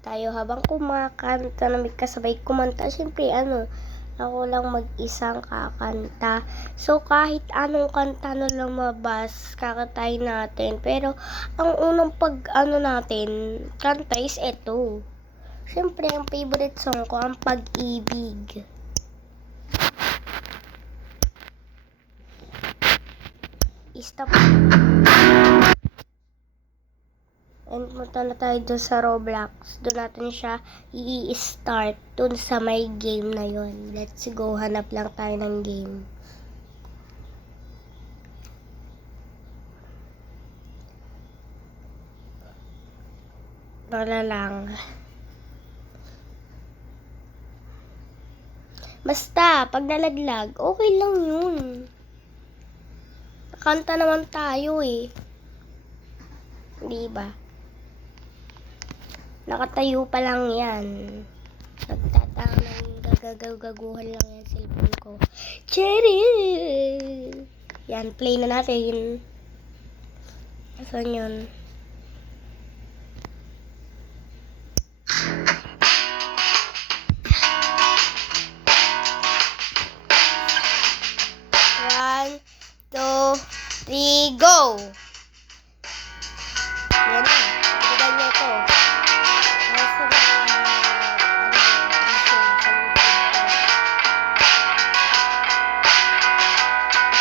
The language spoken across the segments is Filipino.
tayo habang kumakanta na may kasabay kumanta. Siyempre, ako lang mag-isang kakanta. So, kahit anong kanta na lumabas, kakatayin natin. Pero, ang unang natin, kanta is eto. Siyempre, ang favorite song ko, ang Pag-ibig. Stop. And punta na tayo dun sa Roblox. Doon natin siya i-start dun sa may game na yon. Let's go, hanap lang tayo ng game. Wala lang. Basta, pag nalaglag, okay lang yun. Kanta naman tayo eh. Diba? Nakatayo pa lang yan. Nagtatang gagaguhan lang yan cellphone ko. Cherry! Yan, play na natin. Saan yun? One, two, three, go! Yan na. Pagdagan niyo ito. Nasa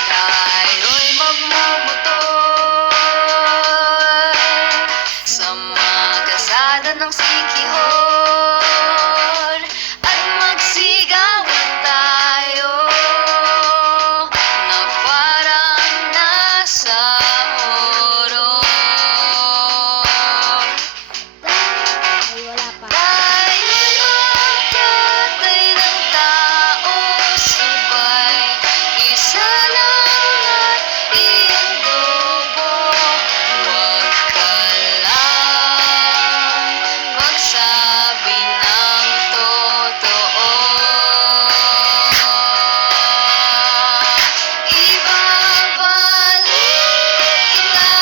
Tayo'y magmumotor sa mga kalsada ng Siquijor at magsigawan tayo na parang nasa horror. ay, wala pa. Tayo'y magpatay ng tao sabay, isa lang at iyong lobo. Huwag ka lang magsabi ng totoo. Ibabalik kita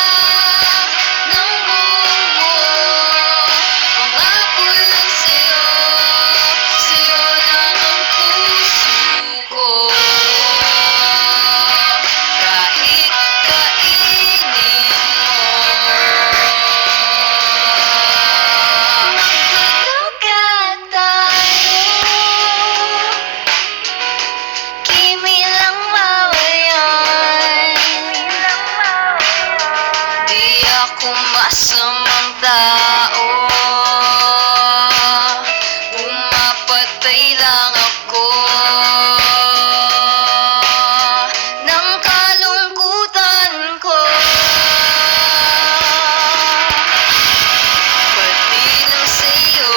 ng buo. Pangako lang sa'yo, sa'yo lang ang puso ko. Kahit kainin mo, magduduga tayo. Kimi lang mawayan. Di ako masamang tao. Pumapatay lang ako ng kalungkutan ko. Pati lang sa'yo.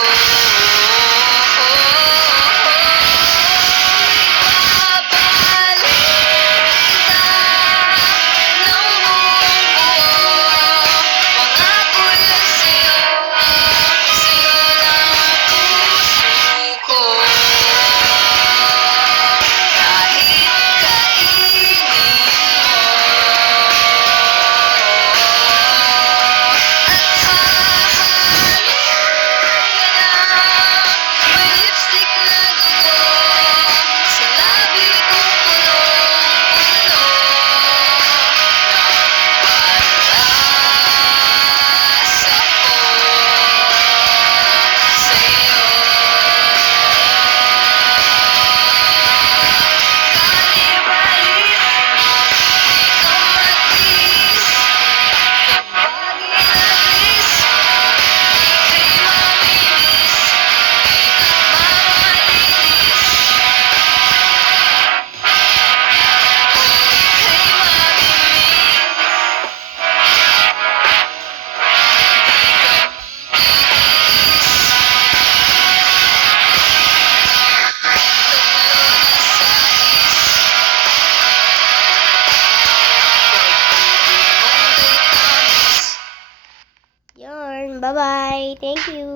Ibabalik kita ng buong buo. Pangako lang sa'yo, sa'yo lang ang puso ko. Kahit kainin mo at hahalin ka na, may lipstick na dugo sa labi kong pulong-pulo. Nagpatas ako sa'yo. Kalibalis, di ka matis. Kapag inalis, ika'y mamilis. Di nagmamalinis, ika'y Yarn. Bye-bye. Thank you.